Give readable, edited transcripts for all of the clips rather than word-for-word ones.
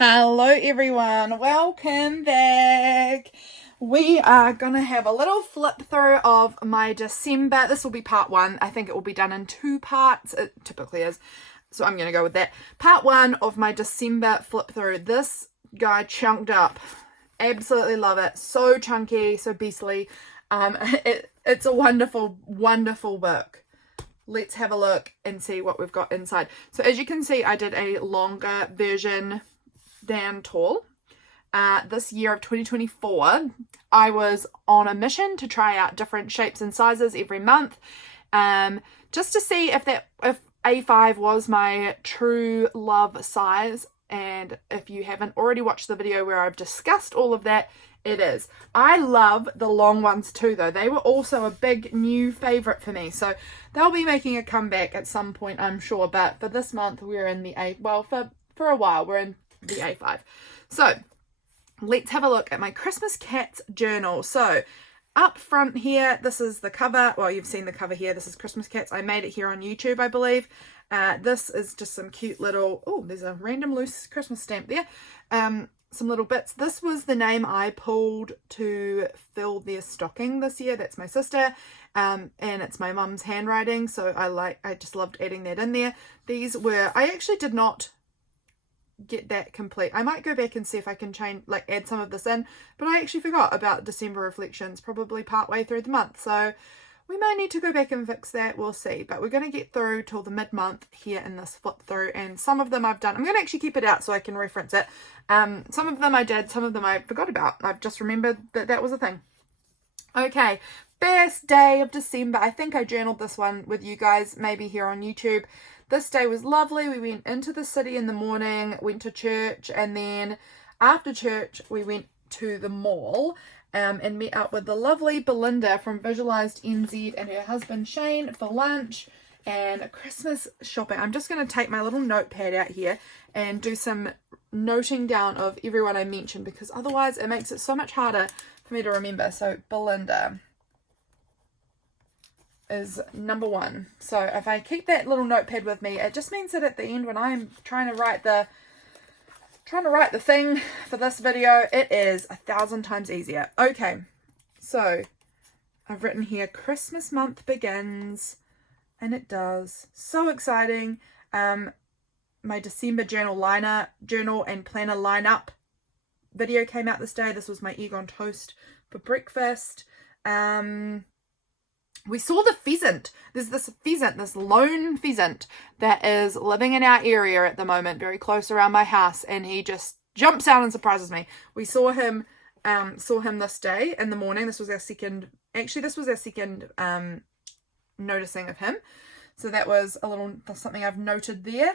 Hello everyone, welcome back. We are gonna have a little flip through of my December. This will be part one. I think it will be done in two parts. It typically is. So I'm gonna go with that. Part one of my December flip through. This guy chunked up. Absolutely love it. So chunky, so beastly. It's a wonderful, wonderful book. Let's have a look and see what we've got inside. So as you can see, I did a longer version than tall. This year of 2024, I was on a mission to try out different shapes and sizes every month, just to see if A5 was my true love size. And if you haven't already watched the video where I've discussed all of that, it is. I love the long ones too, though. They were also a big new favorite for me, so they'll be making a comeback at some point, I'm sure. But for this month, we're in the for a while we're in the A5. So let's have a look at my Christmas Cats journal. So up front here, this is the cover. Well, you've seen the cover here. This is Christmas Cats. I made it here on YouTube, I believe. This is just some cute little, oh, there's a random loose Christmas stamp there. Some little bits. This was the name I pulled to fill their stocking this year. That's my sister. And it's my mum's handwriting. So I just loved adding that in there. These were, I actually did not get that complete. I might go back and see if I can add some of this in, but I actually forgot about December reflections probably part way through the month, so we may need to go back and fix that. We'll see, but we're going to get through till the mid-month here in this flip through, and some of them I've done. I'm going to actually keep it out so I can reference it. Some of them I did, some of them I forgot about. I've just remembered that was a thing. Okay, first day of December. I think I journaled this one with you guys maybe here on YouTube. This day was lovely. We went into the city in the morning, went to church, and then after church we went to the mall and met up with the lovely Belinda from Visualized NZ and her husband Shane for lunch and Christmas shopping. I'm just going to take my little notepad out here and do some noting down of everyone I mentioned, because otherwise it makes it so much harder for me to remember. So Belinda is number one. So if I keep that little notepad with me, it just means that at the end when I'm trying to write the thing for this video, it is 1,000 times easier. Okay, so I've written here Christmas month begins, and it does. So exciting. My December journal and planner lineup video came out this day. This was my egg on toast for breakfast. We saw the pheasant. There's this pheasant, this lone pheasant that is living in our area at the moment, very close around my house, and he just jumps out and surprises me. We saw him this day in the morning. This was our second noticing of him. So that was something I've noted there.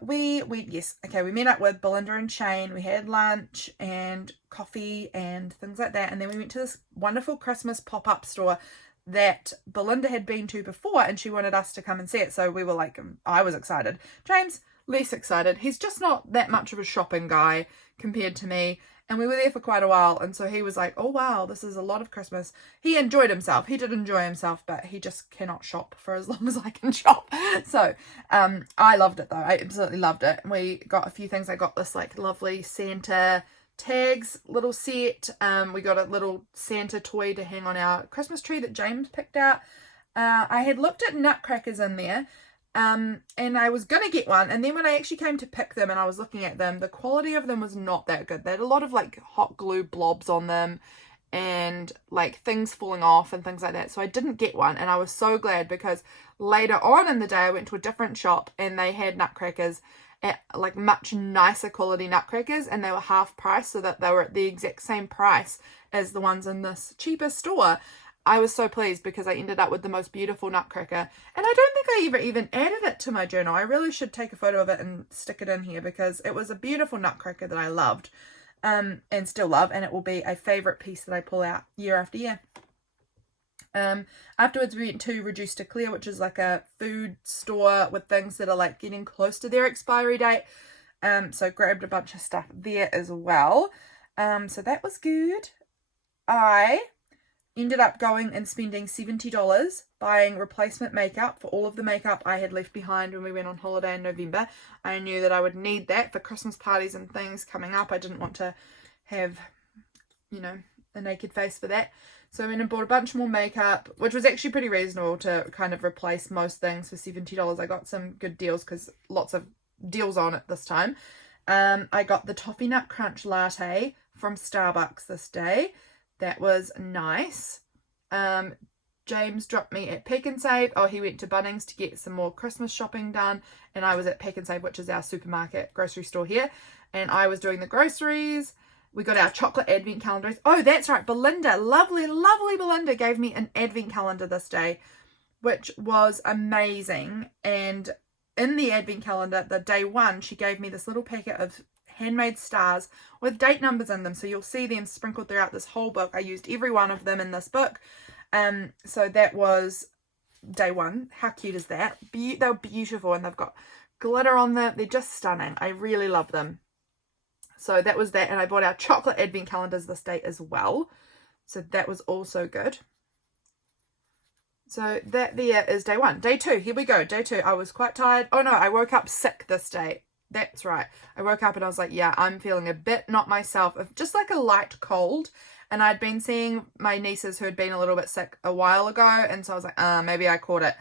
We met up with Belinda and Shane. We had lunch and coffee and things like that, and then we went to this wonderful Christmas pop-up store that Belinda had been to before, and she wanted us to come and see it. So we were like, I was excited. James, less excited. He's just not that much of a shopping guy compared to me. And we were there for quite a while. And so he was like, oh, wow, this is a lot of Christmas. He enjoyed himself. He did enjoy himself, but he just cannot shop for as long as I can shop. So I loved it, though. I absolutely loved it. And we got a few things. I got this lovely Santa tags little set. We got a little Santa toy to hang on our Christmas tree that James picked out. I had looked at nutcrackers in there, and I was gonna get one, and then when I actually came to pick them and I was looking at them, the quality of them was not that good. They had a lot of hot glue blobs on them and things falling off and things like that, so I didn't get one. And I was so glad, because later on in the day I went to a different shop and they had nutcrackers at much nicer quality nutcrackers, and they were half price, so that they were at the exact same price as the ones in this cheaper store. I was so pleased, because I ended up with the most beautiful nutcracker, and I don't think I even added it to my journal. I really should take a photo of it and stick it in here, because it was a beautiful nutcracker that I loved and still love, and it will be a favorite piece that I pull out year after year. Afterwards we went to Reduce to Clear, which is a food store with things that are getting close to their expiry date. So grabbed a bunch of stuff there as well. So that was good. I ended up going and spending $70 buying replacement makeup for all of the makeup I had left behind when we went on holiday in November. I knew that I would need that for Christmas parties and things coming up. I didn't want to have, you know, a naked face for that. So I went and bought a bunch more makeup, which was actually pretty reasonable to kind of replace most things for $70. I got some good deals because lots of deals on it this time. I got the Toffee Nut Crunch Latte from Starbucks this day. That was nice. James dropped me at Pick and Save. Oh, he went to Bunnings to get some more Christmas shopping done. And I was at Pick and Save, which is our supermarket grocery store here. And I was doing the groceries. We got our chocolate advent calendars. Oh, that's right. Belinda, lovely, lovely Belinda gave me an advent calendar this day, which was amazing. And in the advent calendar, the day one, she gave me this little packet of handmade stars with date numbers in them, so you'll see them sprinkled throughout this whole book. I used every one of them in this book. So that was day one. How cute is that? They're beautiful, and they've got glitter on them. They're just stunning. I really love them. So that was that, and I bought our chocolate advent calendars this day as well, so that was also good. So that there is day one. Day two, here we go. Day two, I was quite tired. Oh no, I woke up sick this day. That's right. I woke up and I was like, yeah, I'm feeling a bit not myself, just like a light cold. And I'd been seeing my nieces who had been a little bit sick a while ago. And so I was like, maybe I caught it.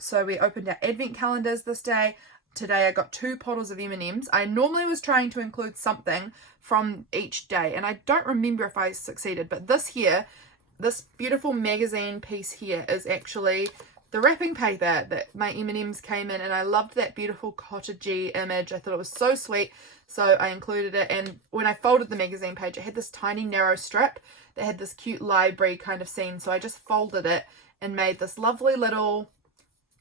So we opened our advent calendars this day. Today I got 2 bottles of M&Ms. I normally was trying to include something from each day. And I don't remember if I succeeded. But this beautiful magazine piece here is actually the wrapping paper that my M&Ms came in, and I loved that beautiful cottagey image. I thought it was so sweet, so I included it. And when I folded the magazine page, it had this tiny narrow strip that had this cute library kind of scene, so I just folded it and made this lovely little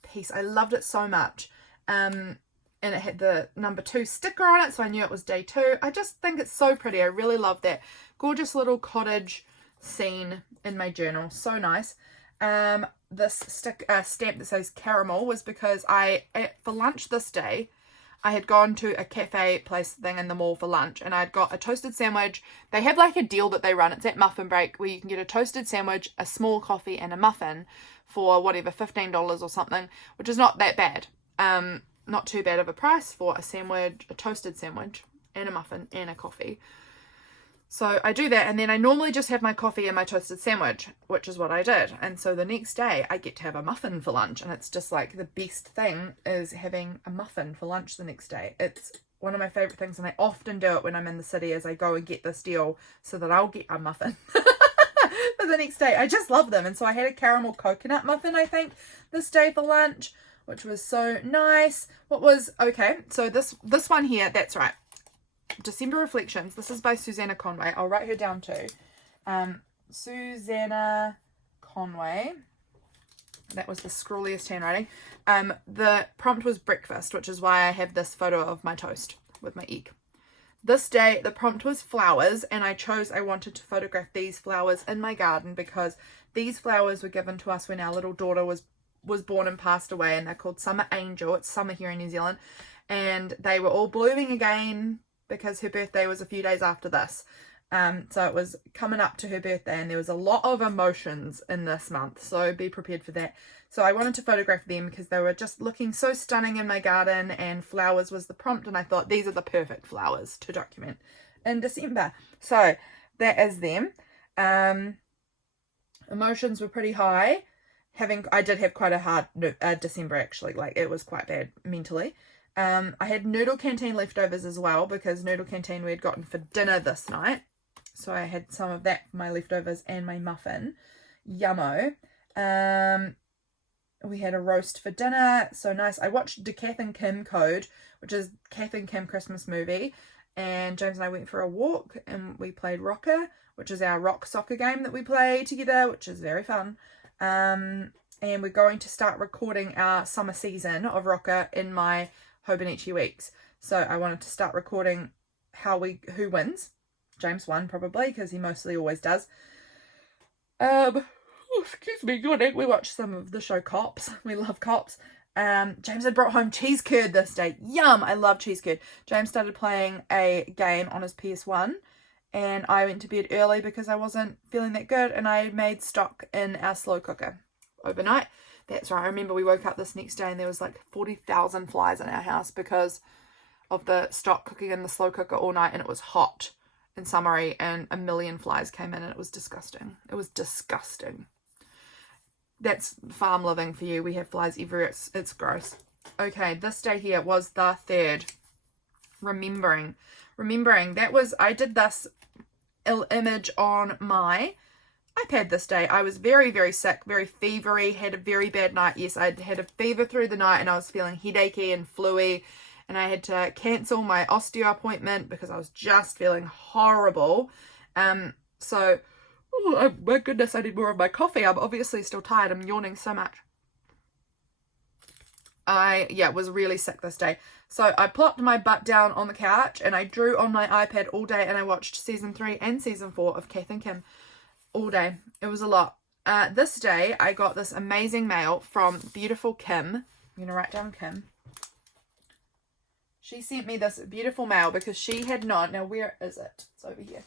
piece. I loved it so much. And it had the number 2 sticker on it, so I knew it was day 2. I just think it's so pretty. I really love that gorgeous little cottage scene in my journal. So nice. This stamp that says caramel was because for lunch this day, I had gone to a cafe place thing in the mall for lunch, and I'd got a toasted sandwich. They have like a deal that they run. It's at Muffin Break, where you can get a toasted sandwich, a small coffee, and a muffin for whatever, $15 or something, which is not that bad. Not too bad of a price for a sandwich, a toasted sandwich, and a muffin, and a coffee. So I do that, and then I normally just have my coffee and my toasted sandwich, which is what I did. And so the next day I get to have a muffin for lunch, and it's just like the best thing is having a muffin for lunch the next day. It's one of my favorite things, and I often do it when I'm in the city as I go and get this deal so that I'll get a muffin for the next day. I just love them. And so I had a caramel coconut muffin, I think, this day for lunch, which was so nice. Okay, so this one here, that's right. December Reflections. This is by Susannah Conway. I'll write her down too. Susannah Conway. That was the scrawliest handwriting. The prompt was breakfast, which is why I have this photo of my toast with my egg. This day, the prompt was flowers, and I wanted to photograph these flowers in my garden because these flowers were given to us when our little daughter was born and passed away, and they're called Summer Angel. It's summer here in New Zealand, and they were all blooming again because her birthday was a few days after this. So it was coming up to her birthday, and there was a lot of emotions in this month, so be prepared for that. So I wanted to photograph them because they were just looking so stunning in my garden, and flowers was the prompt, and I thought these are the perfect flowers to document in December. So that is them. Emotions were pretty high. I did have quite a hard December, actually. Like, it was quite bad mentally. I had noodle canteen leftovers as well, because noodle canteen we had gotten for dinner this night. So I had some of that for my leftovers and my muffin. Yummo. We had a roast for dinner. So nice. I watched The Kath and Kim Code, which is Kath and Kim Christmas movie. And James and I went for a walk, and we played Rocker, which is our rock soccer game that we play together, which is very fun. And we're going to start recording our summer season of Rocker in my Hobonichi weeks. So I wanted to start recording who wins. James won, probably, because he mostly always does. Excuse me, yawning. We watched some of the show Cops. We love Cops. James had brought home cheese curd this day. Yum! I love cheese curd. James started playing a game on his PS1, and I went to bed early because I wasn't feeling that good, and I made stock in our slow cooker overnight. That's right, I remember we woke up this next day and there was like 40,000 flies in our house because of the stock cooking in the slow cooker all night, and it was hot and summery, and a million flies came in, and it was disgusting. It was disgusting. That's farm living for you. We have flies everywhere. It's gross. Okay, this day here was the 3rd. Remembering. That was, I did this image on my iPad this day. I was very, very sick, very fevery, had a very bad night. Yes, I had a fever through the night, and I was feeling headachy and fluey, and I had to cancel my osteo appointment because I was just feeling horrible. So, oh my goodness, I need more of my coffee. I'm obviously still tired. I'm yawning so much. I was really sick this day. So I plopped my butt down on the couch and I drew on my iPad all day, and I watched season 3 and season 4 of Kath and Kim all day. It was a lot. This day I got this amazing mail from beautiful Kim. I'm going to write down Kim. She sent me this beautiful mail because she had not, now where is it? It's over here.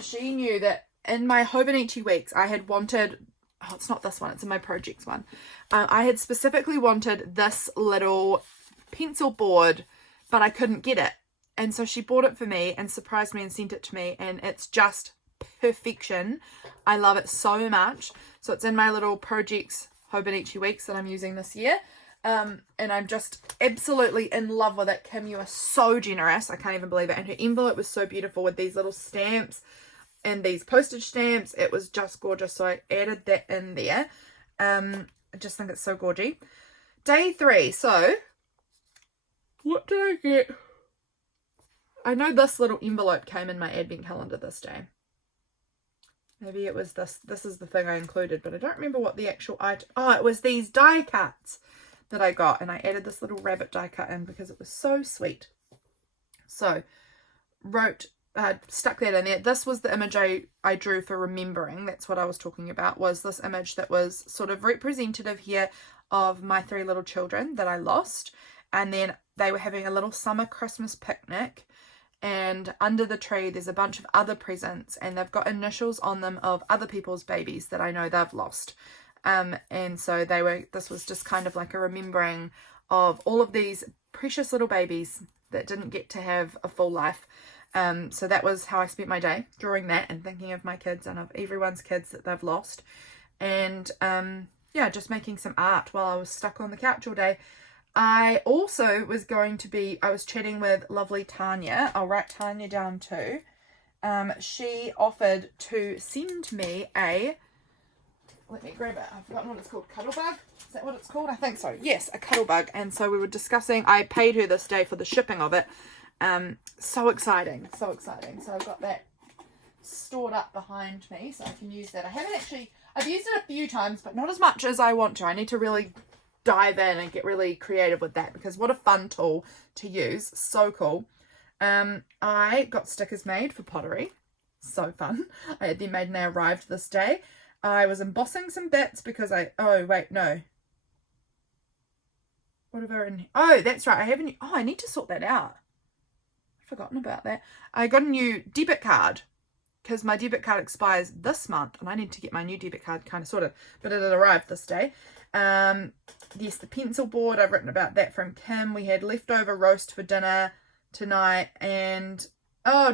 She knew that in my Hobonichi weeks I had wanted, oh, it's not this one, it's in my projects one. I had specifically wanted this little pencil board, but I couldn't get it. And so she bought it for me and surprised me and sent it to me, and it's just perfection. I love it so much. So it's in my little projects Hobonichi weeks that I'm using this year. And I'm just absolutely in love with it. Kim, you are so generous. I can't even believe it. And her envelope was so beautiful with these little stamps and these postage stamps. It was just gorgeous. So I added that in there. I just think it's so gorgy. Day 3. So what did I get? I know this little envelope came in my advent calendar this day. Maybe it was this. This is the thing I included, but I don't remember what the actual item. Oh, it was these die cuts that I got, and I added this little rabbit die cut in because it was so sweet. So stuck that in there. This was the image I drew for remembering. That's what I was talking about, was this image that was sort of representative here of my 3 little children that I lost. And then they were having a little summer Christmas picnic, and under the tree there's a bunch of other presents, and they've got initials on them of other people's babies that I know they've lost. And so this was just kind of like a remembering of all of these precious little babies that didn't get to have a full life. So that was how I spent my day, drawing that and thinking of my kids and of everyone's kids that they've lost. And just making some art while I was stuck on the couch all day. I also was I was chatting with lovely Tanya. I'll write Tanya down too. She offered to send me let me grab it. I've forgotten what it's called. Cuttlebug? Is that what it's called? I think so. Yes, a cuttlebug. And so we were discussing, I paid her this day for the shipping of it. So exciting. So exciting. So I've got that stored up behind me so I can use that. I've used it a few times, but not as much as I want to. I need to really dive in and get really creative with that, because what a fun tool to use. So cool. I got stickers made for pottery. So fun. I had them made and they arrived this day. I was embossing some bits because oh wait, no. What have I written? Oh, that's right. I need to sort that out. I've forgotten about that. I got a new debit card because my debit card expires this month and I need to get my new debit card kind of sorted, but it had arrived this day. Yes, the pencil board, I've written about that from Kim. We had leftover roast for dinner tonight, and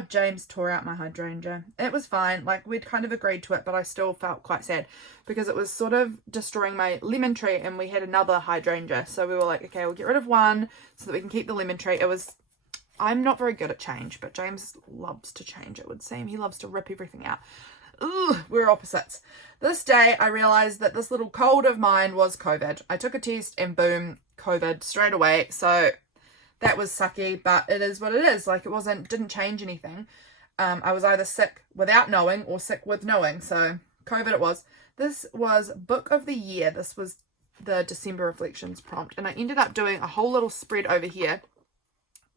James tore out my hydrangea. It was fine. Like, we'd kind of agreed to it, but I still felt quite sad because it was sort of destroying my lemon tree, and we had another hydrangea. So we were like, okay, we'll get rid of one so that we can keep the lemon tree. I'm not very good at change, but James loves to change, it would seem. He loves to rip everything out. Ugh, we're opposites. This day, I realized that this little cold of mine was COVID. I took a test and boom, COVID straight away. So that was sucky, but it is what it is. Like, didn't change anything. I was either sick without knowing or sick with knowing. So COVID it was. This was Book of the Year. This was the December Reflections prompt. And I ended up doing a whole little spread over here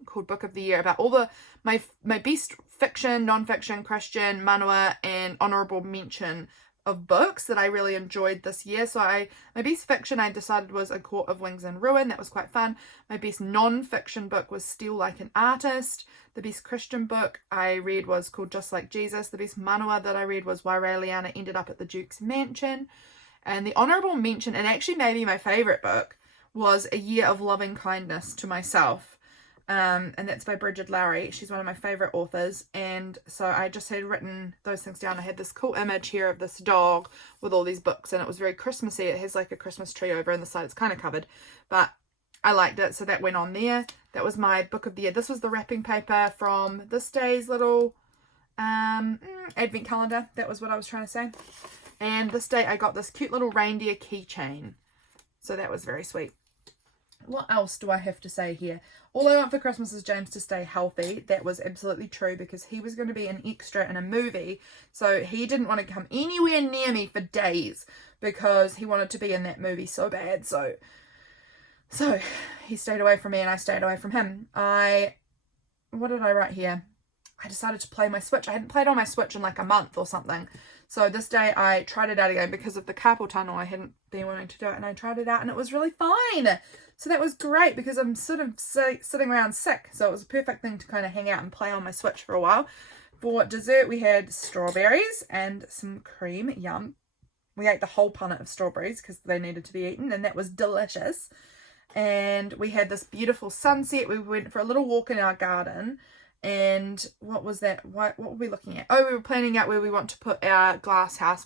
called Book of the Year about all my best fiction, non-fiction, Christian, manhwa, and honourable mention of books that I really enjoyed this year. So my best fiction I decided was A Court of Wings and Ruin. That was quite fun. My best non-fiction book was Still Like an Artist. The best Christian book I read was called Just Like Jesus. The best manhwa that I read was Why Raeliana Ended Up at the Duke's Mansion. And the honourable mention, and actually maybe my favourite book, was A Year of Loving Kindness to Myself. And that's by Bridget Lowry. She's one of my favourite authors. And so I just had written those things down. I had this cool image here of this dog with all these books, and it was very Christmassy. It has like a Christmas tree over on the side. It's kind of covered, but I liked it, so that went on there. That was my book of the year. This was the wrapping paper from this day's little advent calendar. That was what I was trying to say. And this day I got this cute little reindeer keychain. So that was very sweet. What else do I have to say here? All I want for Christmas is James to stay healthy. That was absolutely true, because he was going to be an extra in a movie. So he didn't want to come anywhere near me for days because he wanted to be in that movie so bad. So he stayed away from me and I stayed away from him. What did I write here? I decided to play my Switch. I hadn't played on my Switch in like a month or something. So this day I tried it out again because of the carpal tunnel. I hadn't been wanting to do it, and I tried it out and it was really fine. So that was great because I'm sort of sitting around sick. So it was a perfect thing to kind of hang out and play on my Switch for a while. For dessert we had strawberries and some cream. Yum. We ate the whole punnet of strawberries because they needed to be eaten, and that was delicious. And we had this beautiful sunset. We went for a little walk in our garden. And what was that? What were we looking at? Oh, we were planning out where we want to put our glass house.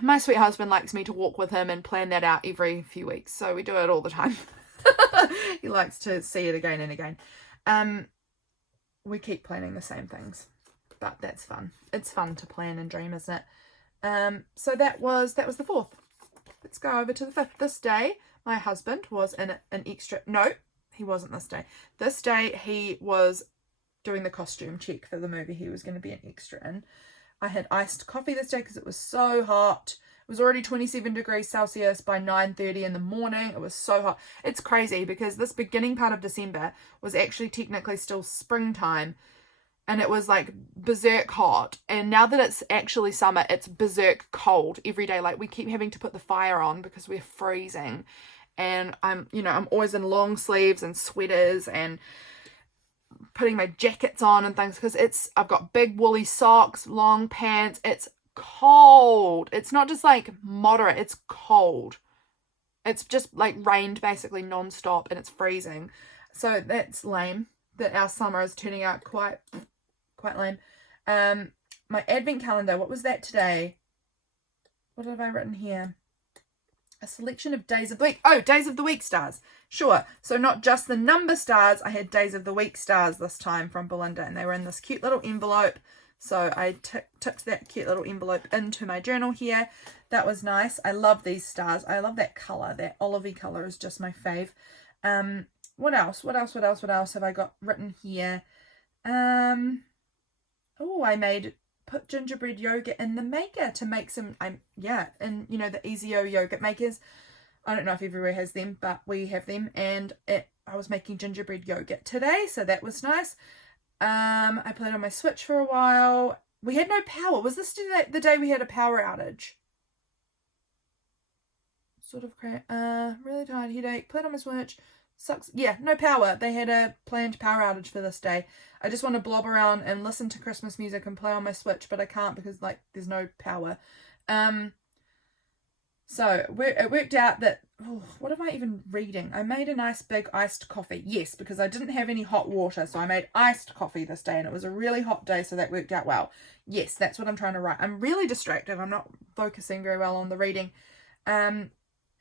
My sweet husband likes me to walk with him and plan that out every few weeks. So we do it all the time. He likes to see it again and again. We keep planning the same things, but that's fun. It's fun to plan and dream, isn't it? So that was the 4th. Let's go over to the 5th. This day, my husband was in an extra. No, he wasn't this day. This day, he was doing the costume check for the movie he was going to be an extra in. I had iced coffee this day because it was so hot. It was already 27 degrees Celsius by 9:30 in the morning. It was so hot. It's crazy because this beginning part of December was actually technically still springtime, and it was like berserk hot. And now that it's actually summer, it's berserk cold every day. Like, we keep having to put the fire on because we're freezing. And I'm always in long sleeves and sweaters and putting my jackets on and things because I've got big woolly socks, long pants. It's cold. It's not just like moderate, it's cold. It's just like rained basically non-stop and it's freezing. So that's lame that our summer is turning out quite lame. My advent calendar, what was that today? What have I written here? A selection of days of the week. Oh, days of the week stars. Sure. So not just the number stars. I had days of the week stars this time from Belinda, and they were in this cute little envelope. So I tipped that cute little envelope into my journal here. That was nice. I love these stars. I love that colour. That olivey colour is just my fave. What else? What else have I got written here? Oh, I put gingerbread yogurt in the maker to make some, and the Easio yogurt makers. I don't know if everywhere has them, but we have them, and I was making gingerbread yogurt today, so that was nice. I played on my Switch for a while. We had no power. Was this the day we had a power outage? Sort of really tired, headache, played on my Switch. Sucks. Yeah, no power. They had a planned power outage for this day. I just want to blob around and listen to Christmas music and play on my Switch, but I can't because there's no power. So it worked out that, what am I even reading? I made a nice big iced coffee. Yes, because I didn't have any hot water, so I made iced coffee this day, and it was a really hot day, so that worked out well. Yes, that's what I'm trying to write. I'm really distracted. I'm not focusing very well on the reading.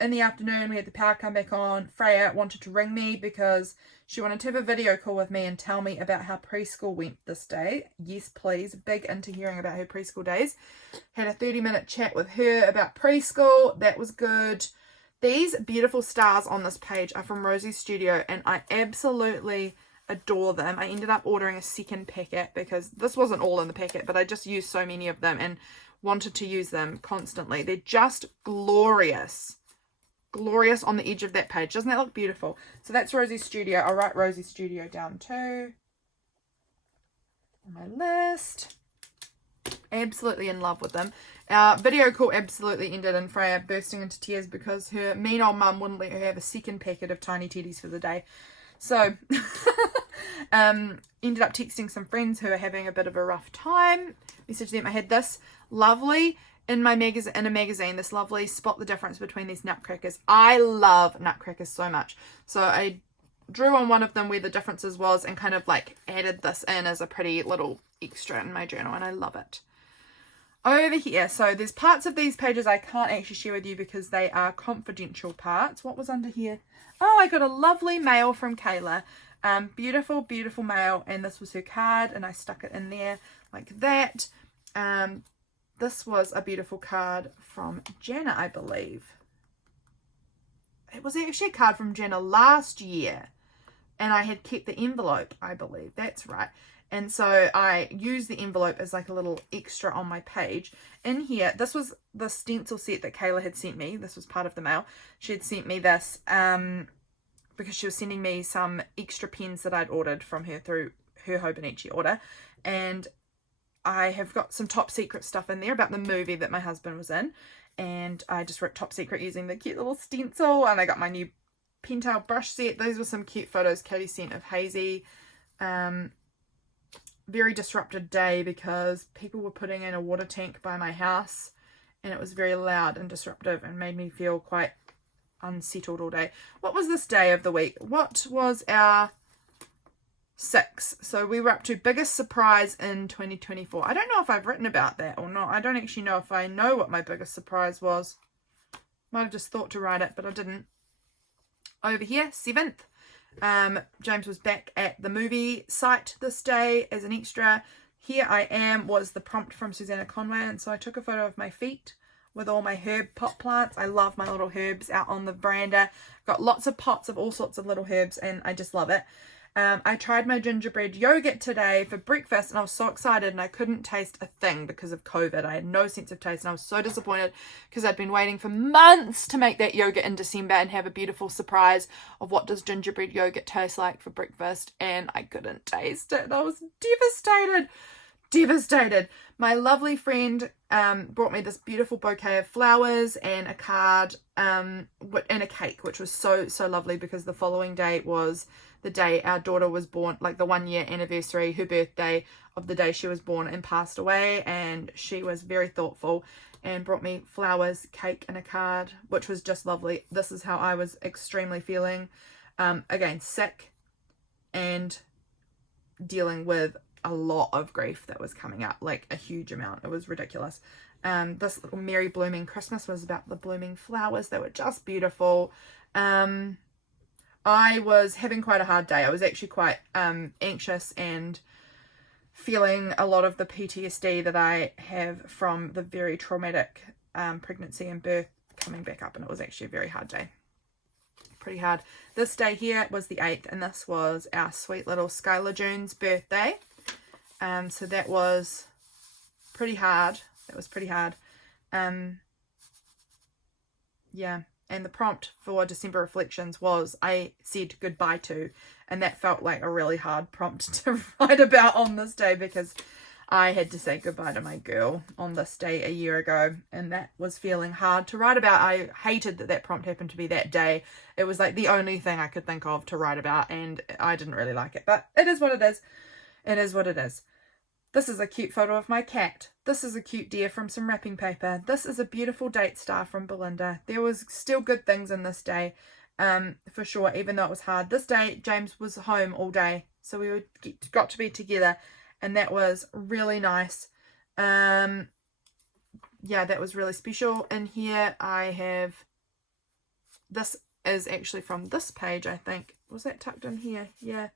In the afternoon, we had the power come back on. Freya wanted to ring me because she wanted to have a video call with me and tell me about how preschool went this day. Yes, please. Big into hearing about her preschool days. Had a 30-minute chat with her about preschool. That was good. These beautiful stars on this page are from Rosie's studio, and I absolutely adore them. I ended up ordering a second packet because this wasn't all in the packet, but I just used so many of them and wanted to use them constantly. They're just glorious. Glorious on the edge of that page. Doesn't that look beautiful? So that's Rosie's studio. I'll write Rosie's studio down too on my list. Absolutely in love with them. Our video call absolutely ended in Freya bursting into tears because her mean old mum wouldn't let her have a second packet of tiny teddies for the day. So, ended up texting some friends who are having a bit of a rough time. Messaged them. I had this lovely, in a magazine, this lovely spot the difference between these nutcrackers. I love nutcrackers so much. So I drew on one of them where the differences was and kind of like added this in as a pretty little extra in my journal, and I love it. Over here, so there's parts of these pages I can't actually share with you because they are confidential parts. What was under here? Oh, I got a lovely mail from Kayla. Beautiful, beautiful mail, and this was her card, and I stuck it in there like that. This was a beautiful card from Jana, I believe. It was actually a card from Jana last year, and I had kept the envelope, I believe. That's right. And so I used the envelope as like a little extra on my page. In here, this was the stencil set that Kayla had sent me. This was part of the mail. She had sent me this because she was sending me some extra pens that I'd ordered from her through her Hobonichi order. And I have got some top secret stuff in there about the movie that my husband was in. And I just wrote top secret using the cute little stencil. And I got my new Pentel brush set. These were some cute photos Katie sent of Hazy. Very disrupted day because people were putting in a water tank by my house and it was very loud and disruptive and made me feel quite unsettled all day. What was this day of the week? What was our 6? So we were up to biggest surprise in 2024. I don't know if I've written about that or not. I don't actually know if I know what my biggest surprise was. Might have just thought to write it, but I didn't. Over here, 7th. James was back at the movie site this day as an extra. Here I am was the prompt from Susannah Conway, and so I took a photo of my feet with all my herb pot plants. I love my little herbs out on the veranda. Got lots of pots of all sorts of little herbs and I just love it. I tried my gingerbread yogurt today for breakfast and I was so excited and I couldn't taste a thing because of COVID. I had no sense of taste and I was so disappointed because I'd been waiting for months to make that yogurt in December and have a beautiful surprise of what does gingerbread yogurt taste like for breakfast, and I couldn't taste it. I was devastated. My lovely friend brought me this beautiful bouquet of flowers and a card and a cake, which was so lovely because the following day was the day our daughter was born, like the 1-year anniversary, her birthday of the day she was born and passed away, and she was very thoughtful and brought me flowers, cake and a card, which was just lovely. This is how I was extremely feeling. Again, sick and dealing with a lot of grief that was coming up, like a huge amount. It was ridiculous. This little Merry Blooming Christmas was about the blooming flowers. They were just beautiful. I was having quite a hard day. I was actually quite anxious and feeling a lot of the PTSD that I have from the very traumatic pregnancy and birth coming back up, and it was actually a very hard day. Pretty hard. This day here was the 8th, and this was our sweet little Skylar June's birthday. So that was pretty hard. Yeah. And the prompt for December reflections was I said goodbye to, and that felt like a really hard prompt to write about on this day because I had to say goodbye to my girl on this day a year ago, and that was feeling hard to write about. I hated that prompt happened to be that day. It was like the only thing I could think of to write about, and I didn't really like it, but it is what it is. It is what it is. This is a cute photo of my cat. This is a cute deer from some wrapping paper. This is a beautiful date star from Belinda. There was still good things in this day, for sure, even though it was hard. This day, James was home all day, so we got to be together, and that was really nice. Yeah, that was really special. And here I have, this is actually from this page, I think. Was that tucked in here? Yeah,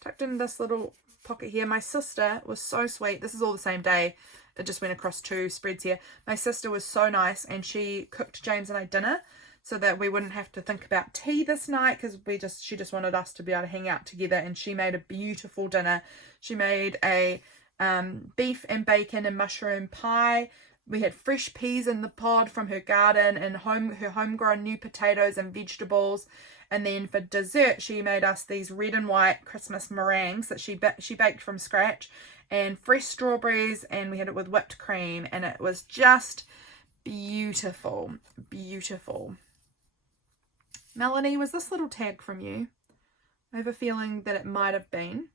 tucked in this little pocket here. My sister was so sweet. This is all the same day. It just went across 2 spreads here. My sister was so nice, and she cooked James and I dinner so that we wouldn't have to think about tea this night, because she just wanted us to be able to hang out together, and she made a beautiful dinner. She made a beef and bacon and mushroom pie. We had fresh peas in the pod from her garden and her homegrown new potatoes and vegetables. And then for dessert, she made us these red and white Christmas meringues that she baked from scratch, and fresh strawberries, and we had it with whipped cream, and it was just beautiful, beautiful. Melanie, was this little tag from you? I have a feeling that it might have been.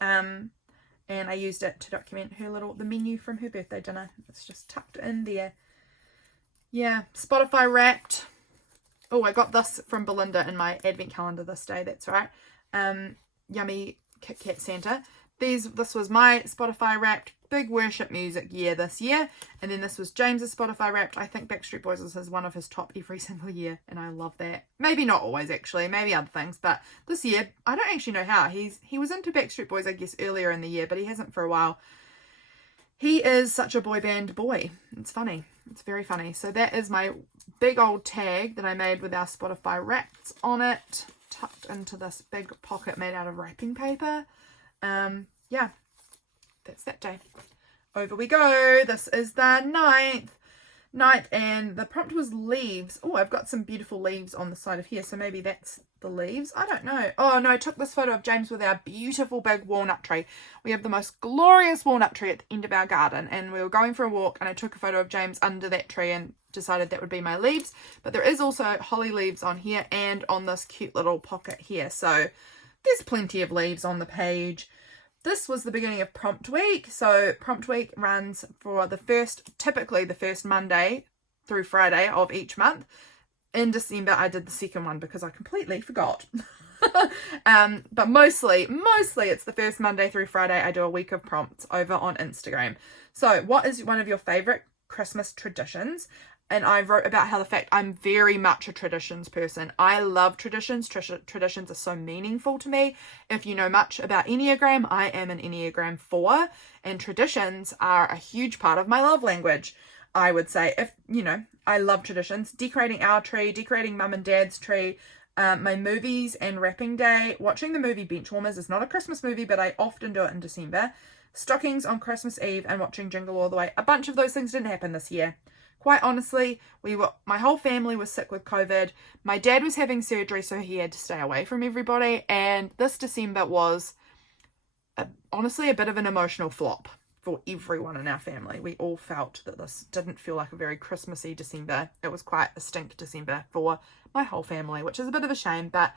And I used it to document the menu from her birthday dinner. It's just tucked in there. Yeah, Spotify Wrapped. Oh, I got this from Belinda in my advent calendar this day. That's right. Yummy Kit Kat Santa. This was my Spotify Wrapped big worship music year this year. And then this was James's Spotify Wrapped. I think Backstreet Boys is one of his top every single year. And I love that. Maybe not always, actually. Maybe other things. But this year, I don't actually know how. He was into Backstreet Boys, I guess, earlier in the year. But he hasn't for a while. He is such a boy band boy. It's funny. It's very funny. So that is my big old tag that I made with our Spotify Wrapped on it. Tucked into this big pocket made out of wrapping paper. Yeah, that's that day. Over we go. This is the 9th, and the prompt was leaves. Oh, I've got some beautiful leaves on the side of here, so maybe that's the leaves. I don't know. Oh no, I took this photo of James with our beautiful big walnut tree. We have the most glorious walnut tree at the end of our garden, and we were going for a walk, and I took a photo of James under that tree and decided that would be my leaves. But there is also holly leaves on here and on this cute little pocket here, so there's plenty of leaves on the page. This was the beginning of prompt week. So prompt week runs for typically the first Monday through Friday of each month. In December, I did the second one because I completely forgot. But mostly it's the first Monday through Friday. I do a week of prompts over on Instagram. So what is one of your favorite Christmas traditions? And I wrote about how the fact I'm very much a traditions person. I love traditions. Traditions are so meaningful to me. If you know much about Enneagram, I am an Enneagram 4. And traditions are a huge part of my love language, I would say. I love traditions. Decorating our tree, decorating mum and dad's tree, my movies and wrapping day. Watching the movie Benchwarmers is not a Christmas movie, but I often do it in December. Stockings on Christmas Eve and watching Jingle All the Way. A bunch of those things didn't happen this year. Quite honestly, my whole family was sick with COVID. My dad was having surgery, so he had to stay away from everybody. And this December was honestly a bit of an emotional flop for everyone in our family. We all felt that this didn't feel like a very Christmassy December. It was quite a stink December for my whole family, which is a bit of a shame, but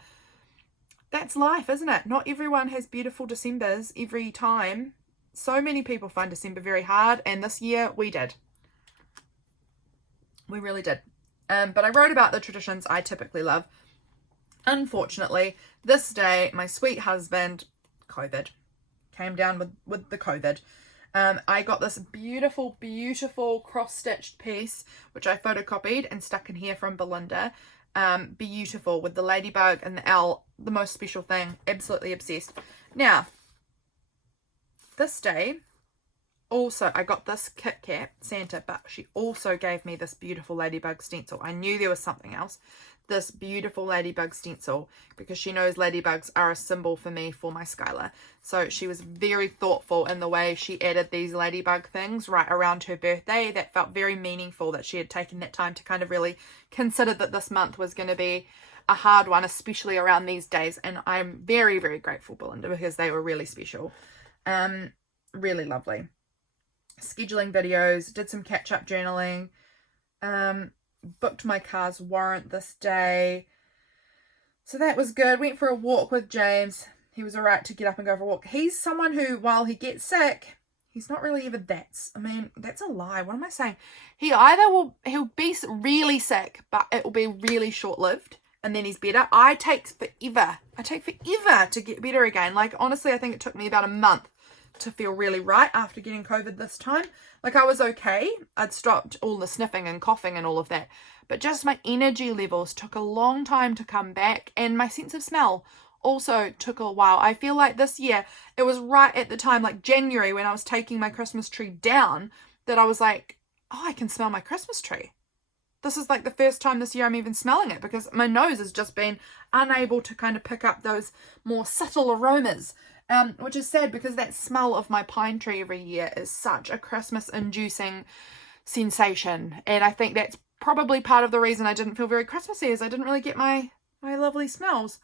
that's life, isn't it? Not everyone has beautiful Decembers every time. So many people find December very hard, and this year we did. We really did. But I wrote about the traditions I typically love. Unfortunately, this day, my sweet husband, COVID, came down with the COVID. I got this beautiful, beautiful cross-stitched piece, which I photocopied and stuck in here from Belinda. Beautiful, with the ladybug and the owl, the most special thing. Absolutely obsessed. Now, this day, also, I got this Kit Kat Santa, but she also gave me this beautiful ladybug stencil. I knew there was something else. This beautiful ladybug stencil, because she knows ladybugs are a symbol for me for my Skylar. So she was very thoughtful in the way she added these ladybug things right around her birthday. That felt very meaningful, that she had taken that time to kind of really consider that this month was going to be a hard one, especially around these days. And I'm very, very grateful, Belinda, because they were really special. Really lovely. Scheduling videos, did some catch-up journaling, booked my car's warrant this day, so that was good. Went for a walk with James. He was alright to get up and go for a walk. He's someone who, while he gets sick, he's not really ever that's a lie. What am I saying? He'll be really sick, but it will be really short-lived, and then he's better. I take forever to get better again. Like, honestly, I think it took me about a month to feel really right after getting COVID this time. Like, I was okay. I'd stopped all the sniffing and coughing and all of that. But just my energy levels took a long time to come back. And my sense of smell also took a while. I feel like this year, it was right at the time, like January, when I was taking my Christmas tree down, that I was like, oh, I can smell my Christmas tree. This is like the first time this year I'm even smelling it, because my nose has just been unable to kind of pick up those more subtle aromas. Which is sad, because that smell of my pine tree every year is such a Christmas-inducing sensation. And I think that's probably part of the reason I didn't feel very Christmassy, is I didn't really get my my lovely smells.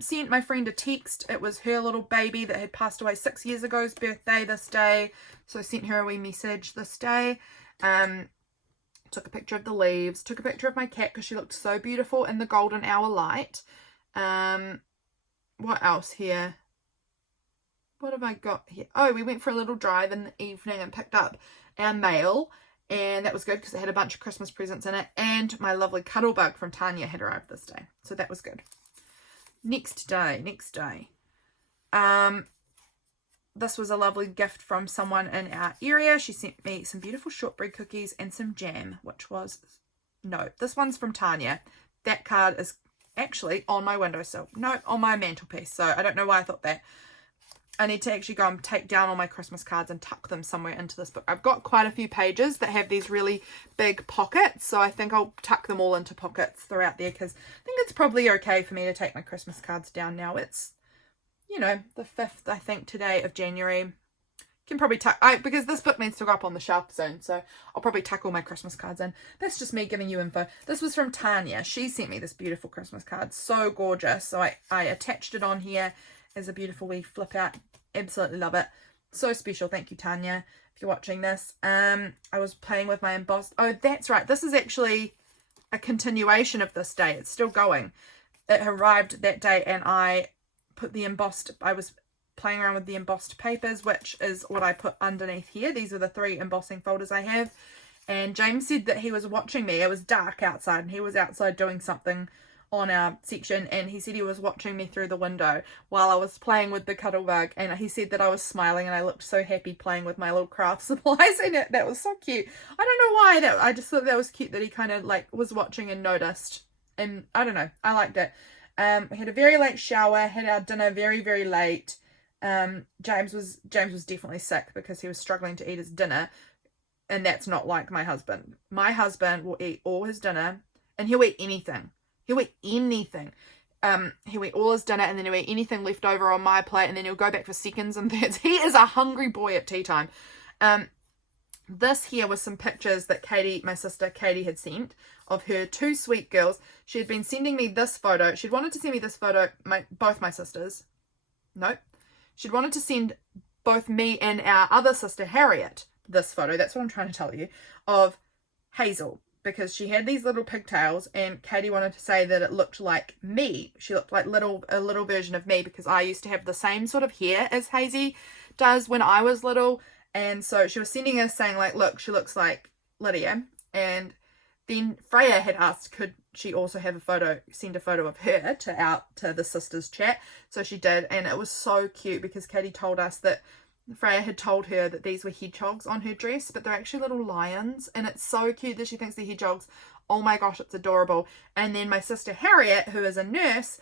Sent my friend a text. It was her little baby that had passed away 6 years ago's birthday this day. So I sent her a wee message this day. Took a picture of the leaves. Took a picture of my cat because she looked so beautiful in the golden hour light. What else here? What have I got here? Oh, we went for a little drive in the evening and picked up our mail. And that was good because it had a bunch of Christmas presents in it. And my lovely cuddle bug from Tanya had arrived this day. So that was good. Next day. This was a lovely gift from someone in our area. She sent me some beautiful shortbread cookies and some jam, which was, no, this one's from Tanya. That card is actually on my windowsill. No, on my mantelpiece. So I don't know why I thought that. I need to actually go and take down all my Christmas cards and tuck them somewhere into this book. I've got quite a few pages that have these really big pockets, so I think I'll tuck them all into pockets throughout there because I think it's probably okay for me to take my Christmas cards down now. It's, you know, the 5th, I think, today of January. Can probably tuck, because this book needs to go up on the shelf soon, so I'll probably tuck all my Christmas cards in. That's just me giving you info. This was from Tanya. She sent me this beautiful Christmas card. So gorgeous. So I attached it on here as a beautiful wee flip out. Absolutely love it. So special. Thank you, Tanya, if you're watching this. I was playing with my embossed. Oh, that's right. This is actually a continuation of this day. It's still going. It arrived that day and I put the embossed, I was playing around with the embossed papers, which is what I put underneath here. These are the 3 embossing folders I have. And James said that he was watching me. It was dark outside and he was outside doing something on our section, and he said he was watching me through the window while I was playing with the cuddle bug, and he said that I was smiling and I looked so happy playing with my little craft supplies, and that was so cute. I don't know why, I just thought that was cute that he kind of like was watching and noticed, and I don't know, I liked it. We had a very late shower, had our dinner very, very late. James was definitely sick because he was struggling to eat his dinner, and that's not like my husband. My husband will eat all his dinner, and he'll eat anything. He'll eat anything. He'll eat all his dinner and then he'll eat anything left over on my plate and then he'll go back for seconds and thirds. He is a hungry boy at tea time. This here was some pictures that Katie, my sister Katie, had sent of her 2 sweet girls. She had been sending me this photo. She'd wanted to send me this photo, both my sisters. Nope. She'd wanted to send both me and our other sister Harriet this photo. That's what I'm trying to tell you. Of Hazel. Because she had these little pigtails and Katie wanted to say that it looked like me. She looked like a little version of me because I used to have the same sort of hair as Hazy does when I was little. And so she was sending us saying like, look, she looks like Lydia. And then Freya had asked, could she also have a photo, send a photo of her out to the sisters chat. So she did. And it was so cute because Katie told us that Freya had told her that these were hedgehogs on her dress, but they're actually little lions, and it's so cute that she thinks they're hedgehogs. Oh my gosh, it's adorable. And then my sister Harriet, who is a nurse,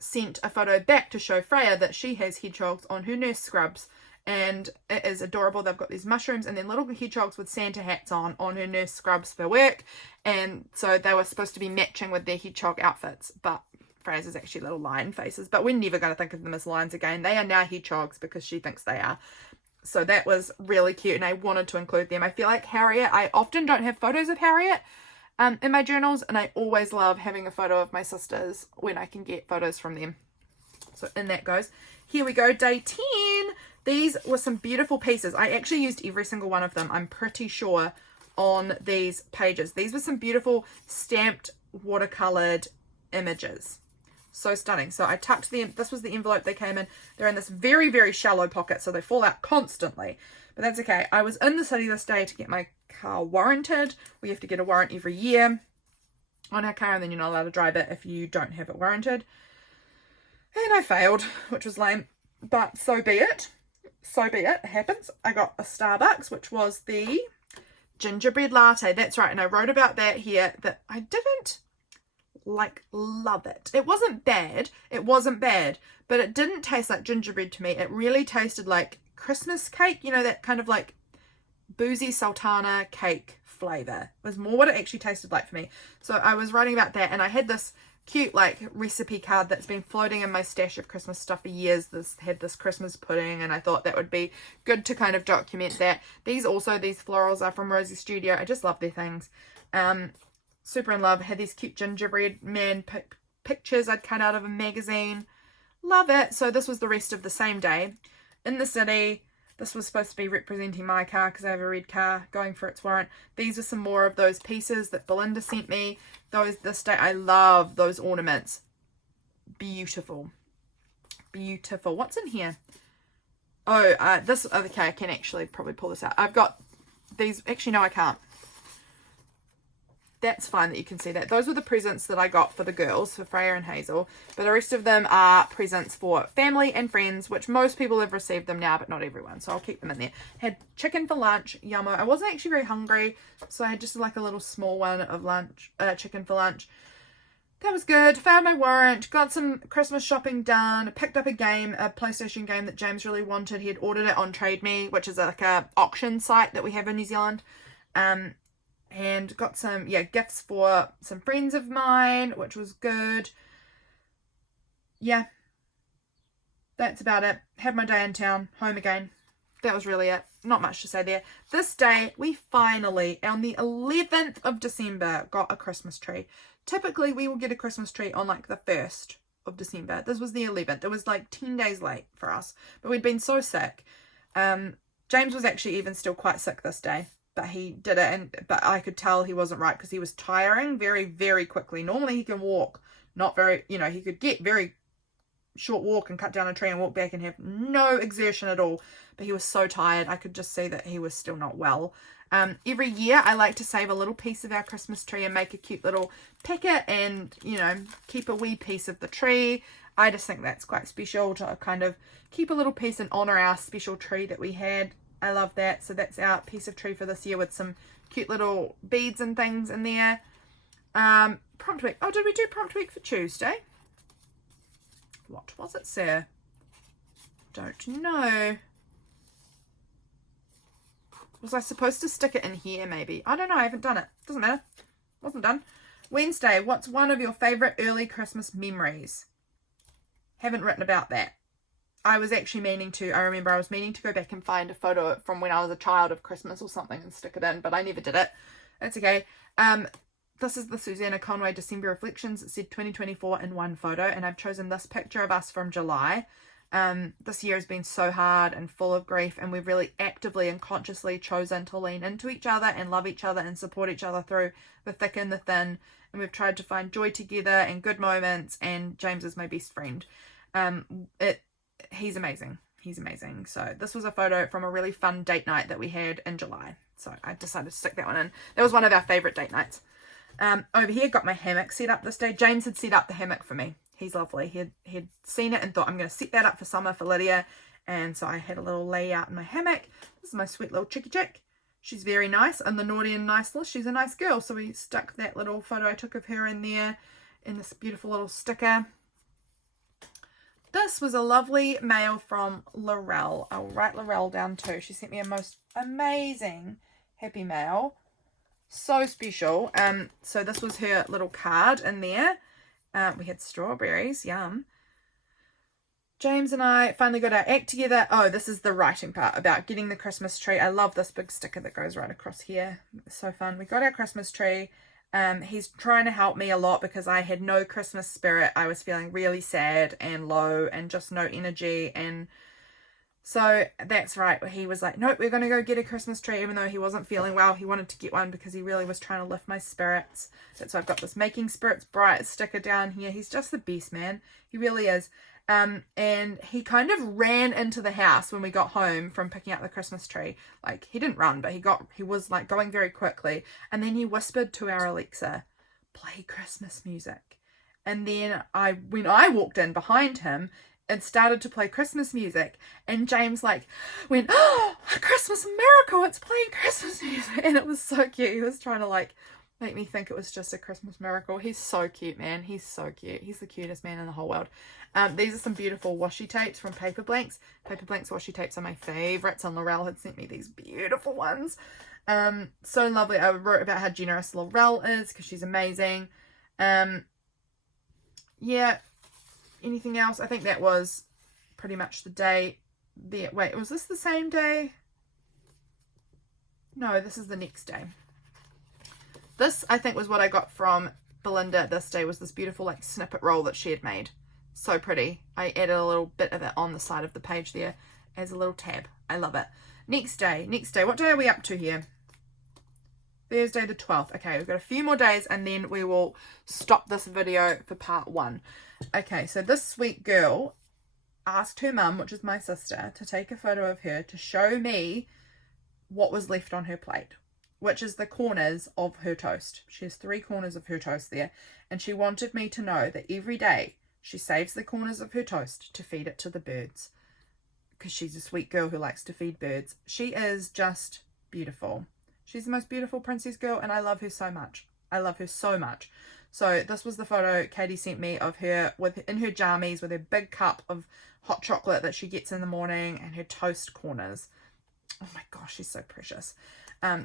sent a photo back to show Freya that she has hedgehogs on her nurse scrubs, and it is adorable. They've got these mushrooms and then little hedgehogs with Santa hats on her nurse scrubs for work, and so they were supposed to be matching with their hedgehog outfits, but Freya's is actually little lion faces, but we're never going to think of them as lions again. They are now hedgehogs because she thinks they are. So that was really cute and I wanted to include them. I feel like Harriet, I often don't have photos of Harriet in my journals, and I always love having a photo of my sisters when I can get photos from them. So in that goes. Here we go, day 10. These were some beautiful pieces. I actually used every single one of them, I'm pretty sure, on these pages. These were some beautiful stamped watercolored images. So stunning. So I tucked them. This was the envelope they came in. They're in this very, very shallow pocket, so they fall out constantly. But that's okay. I was in the city this day to get my car warranted. We have to get a warrant every year on our car, and then you're not allowed to drive it if you don't have it warranted. And I failed, which was lame. But so be it. So be it. It happens. I got a Starbucks, which was the gingerbread latte. That's right. And I wrote about that here, that I didn't love it. It wasn't bad, but it didn't taste like gingerbread to me. It really tasted like Christmas cake, you know, that kind of like boozy sultana cake flavor was more what it actually tasted like for me. So I was writing about that, and I had this cute like recipe card that's been floating in my stash of Christmas stuff for years. This had this Christmas pudding, and I thought that would be good to kind of document that. These florals are from Rosie Studio. I just love their things. super in love. Had these cute gingerbread man pictures I'd cut out of a magazine. Love it. So this was the rest of the same day in the city. This was supposed to be representing my car because I have a red car going for its warrant. These are some more of those pieces that Belinda sent me. This day, I love those ornaments. Beautiful. Beautiful. What's in here? Oh, okay, I can actually probably pull this out. I've got these. Actually, no, I can't. That's fine that you can see that. Those were the presents that I got for the girls, for Freya and Hazel. But the rest of them are presents for family and friends, which most people have received them now, but not everyone. So I'll keep them in there. Had chicken for lunch, yummo. I wasn't actually very hungry, so I had just like a little small one of lunch, chicken for lunch. That was good. Found my warrant, got some Christmas shopping done, picked up a game, a PlayStation game that James really wanted. He had ordered it on Trade Me, which is like a auction site that we have in New Zealand. And got some, gifts for some friends of mine, which was good. Yeah. That's about it. Had my day in town, home again. That was really it. Not much to say there. This day, we finally, on the 11th of December, got a Christmas tree. Typically, we will get a Christmas tree on like the 1st of December. This was the 11th. It was like 10 days late for us. But we'd been so sick. James was actually even still quite sick this day. But he did it, but I could tell he wasn't right because he was tiring very, very quickly. Normally he can walk, not very, he could get very short walk and cut down a tree and walk back and have no exertion at all. But he was so tired. I could just see that he was still not well. Every year I like to save a little piece of our Christmas tree and make a cute little packet and, keep a wee piece of the tree. I just think that's quite special to kind of keep a little piece and honour our special tree that we had. I love that. So that's our piece of tree for this year with some cute little beads and things in there. Prompt week. Oh, did we do prompt week for Tuesday? What was it, sir? Don't know. Was I supposed to stick it in here maybe? I don't know. I haven't done it. Doesn't matter. Wasn't done. Wednesday. What's one of your favourite early Christmas memories? Haven't written about that. I was actually I remember I was meaning to go back and find a photo from when I was a child of Christmas or something and stick it in, but I never did it. It's okay. This is the Susannah Conway December Reflections. It said 2024 in one photo, and I've chosen this picture of us from July. This year has been so hard and full of grief, and we've really actively and consciously chosen to lean into each other and love each other and support each other through the thick and the thin, and we've tried to find joy together and good moments, and James is my best friend. He's amazing. He's amazing. So this was a photo from a really fun date night that we had in July. So I decided to stick that one in. That was one of our favourite date nights. Over here, got my hammock set up this day. James had set up the hammock for me. He's lovely. He'd seen it and thought, I'm going to set that up for summer for Lydia. And so I had a little layout in my hammock. This is my sweet little chickie chick. She's very nice. On the naughty and nice list, she's a nice girl. So we stuck that little photo I took of her in there in this beautiful little sticker. This was a lovely mail from Laurelle. I'll write Laurelle down too. She sent me a most amazing happy mail. So special. So this was her little card in there. We had strawberries. Yum. James and I finally got our act together. Oh, this is the writing part about getting the Christmas tree. I love this big sticker that goes right across here. It's so fun. We got our Christmas tree. He's trying to help me a lot because I had no Christmas spirit. I was feeling really sad and low and just no energy, and so that's right. He was like, nope, we're going to go get a Christmas tree, even though he wasn't feeling well. He wanted to get one because he really was trying to lift my spirits. That's why I've got this Making Spirits Bright sticker down here. He's just the best, man. He really is. And he kind of ran into the house when we got home from picking up the Christmas tree. Like, he didn't run, but he was like going very quickly. And then he whispered to our Alexa, play Christmas music. And then when I walked in behind him and started to play Christmas music, and James like went, oh, a Christmas miracle, it's playing Christmas music. And it was so cute. He was trying to like make me think it was just a Christmas miracle. He's so cute, man. He's so cute. He's the cutest man in the whole world. These are some beautiful washi tapes from Paper Blanks. Paper Blanks washi tapes are my favorites, and Laurelle had sent me these beautiful ones. So lovely. I wrote about how generous Laurelle is because she's amazing. Yeah. Anything else? I think that was pretty much the day. Wait, was this the same day? No, this is the next day. This, I think, was what I got from Belinda this day, was this beautiful like snippet roll that she had made. So pretty. I added a little bit of it on the side of the page there as a little tab. I love it. Next day. What day are we up to here? Thursday the 12th. Okay, we've got a few more days and then we will stop this video for part 1. Okay, so this sweet girl asked her mum, which is my sister, to take a photo of her to show me what was left on her plate, which is the corners of her toast. She has 3 corners of her toast there, and she wanted me to know that every day she saves the corners of her toast to feed it to the birds, because she's a sweet girl who likes to feed birds. She is just beautiful. She's the most beautiful princess girl, and I love her so much. I love her so much. So this was the photo Katie sent me of her in her jammies with her big cup of hot chocolate that she gets in the morning and her toast corners. Oh my gosh, she's so precious.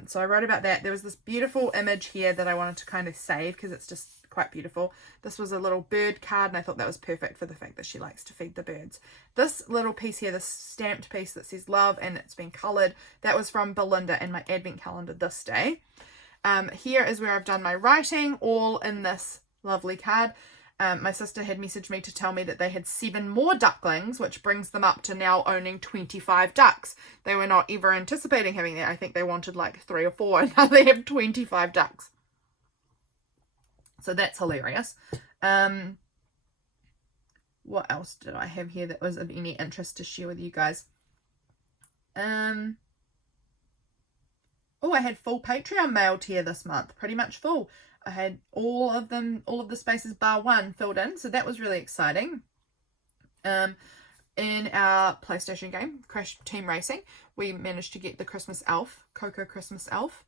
So I wrote about that. There was this beautiful image here that I wanted to kind of save because it's just quite beautiful. This was a little bird card, and I thought that was perfect for the fact that she likes to feed the birds. This little piece here, this stamped piece that says love and it's been coloured, that was from Belinda in my advent calendar this day. Here is where I've done my writing, all in this lovely card. My sister had messaged me to tell me that they had 7 more ducklings, which brings them up to now owning 25 ducks. They were not ever anticipating having that. I think they wanted like 3 or 4, and now they have 25 ducks. So that's hilarious. What else did I have here that was of any interest to share with you guys? Oh, I had full Patreon mail tier this month, pretty much full. I had all of the spaces bar 1 filled in, so that was really exciting. In our PlayStation game, Crash Team Racing, we managed to get the Christmas elf, Coco Christmas elf,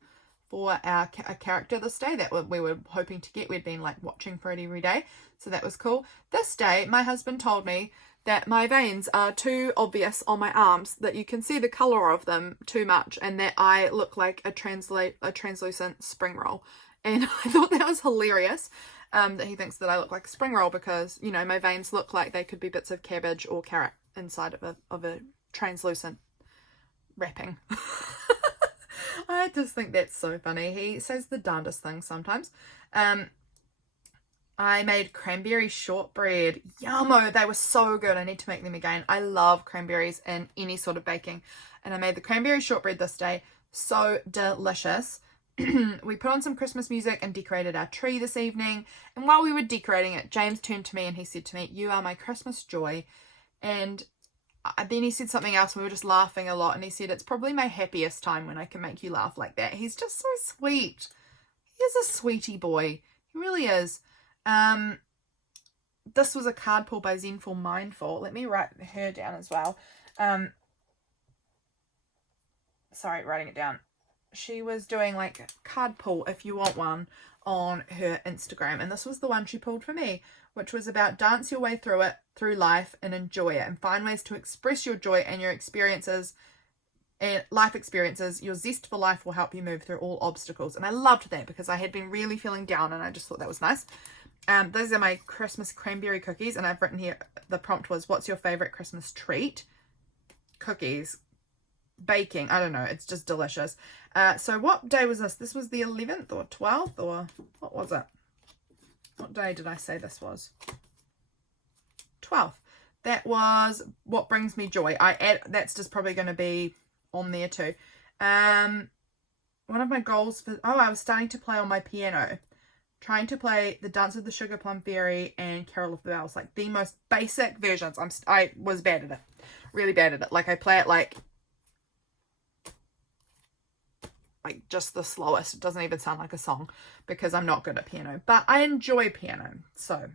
for a character this day that we were hoping to get. We'd been like watching for it every day, so that was cool. This day, my husband told me that my veins are too obvious on my arms, that you can see the colour of them too much, and that I look like a translucent spring roll. And I thought that was hilarious, that he thinks that I look like a spring roll because, you know, my veins look like they could be bits of cabbage or carrot inside of a translucent wrapping. I just think that's so funny. He says the darndest things sometimes. I made cranberry shortbread. Yummo, they were so good. I need to make them again. I love cranberries in any sort of baking. And I made the cranberry shortbread this day. So delicious. We put on some Christmas music and decorated our tree this evening. And while we were decorating it, James turned to me and he said to me, "You are my Christmas joy." And then he said something else and we were just laughing a lot. And he said, "It's probably my happiest time when I can make you laugh like that." He's just so sweet. He is a sweetie boy. He really is. This was a card pull by Zenful.Mindful. Let me write her down as well. Sorry, writing it down. She was doing like card pull if you want one on her Instagram, and this was the one she pulled for me, which was about dance your way through life and enjoy it and find ways to express your joy and your experiences and life experiences. Your zest for life will help you move through all obstacles. And I loved that because I had been really feeling down and I just thought that was nice. Those are my Christmas cranberry cookies, and I've written here, the prompt was, what's your favorite Christmas treat? Cookies. Baking, I don't know, it's just delicious. So what day was this? This was the 11th or 12th, or what was it? What day did I say this was? 12th. That was what brings me joy. That's just probably going to be on there too. One of my goals for, I was starting to play on my piano, trying to play the Dance of the Sugar Plum Fairy and Carol of the Bells, like the most basic versions. I was bad at it, really bad at it. Like I play it like just the slowest. It doesn't even sound like a song because I'm not good at piano, but I enjoy piano, so it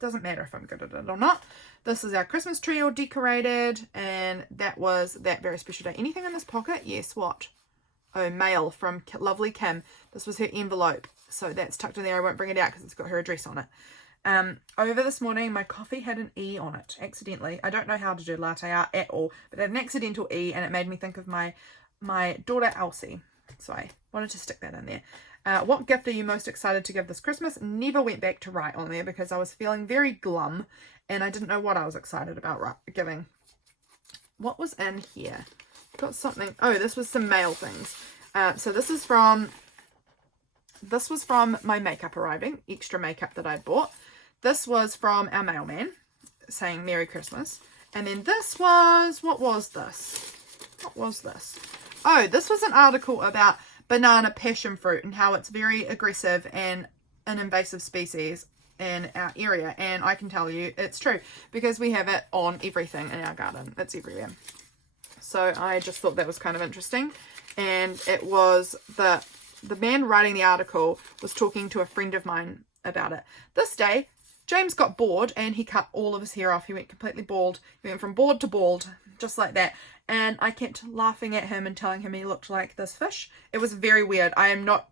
doesn't matter if I'm good at it or not. This is our Christmas tree all decorated, and that was that very special day. Anything in this pocket? Yes, what? Oh, mail from lovely Kim. This was her envelope, so that's tucked in there. I won't bring it out because it's got her address on it. Over this morning, my coffee had an E on it, accidentally. I don't know how to do latte art at all, but it had an accidental E, and it made me think of my daughter Elsie. So I wanted to stick that in there. What gift are you most excited to give this Christmas? Never went back to write on there because I was feeling very glum and I didn't know what I was excited about giving. What was in here? Got something. Oh, this was some mail things. So this is from This was from my makeup arriving, extra makeup that I bought. This was from our mailman saying Merry Christmas. And then this was, what was this? What was this? Oh, this was an article about banana passion fruit and how it's very aggressive and an invasive species in our area. And I can tell you it's true because we have it on everything in our garden. It's everywhere. So I just thought that was kind of interesting. And it was the man writing the article was talking to a friend of mine about it. This day, James got bored and he cut all of his hair off. He went completely bald. He went from bald to bald, just like that. And I kept laughing at him and telling him he looked like this fish. It was very weird.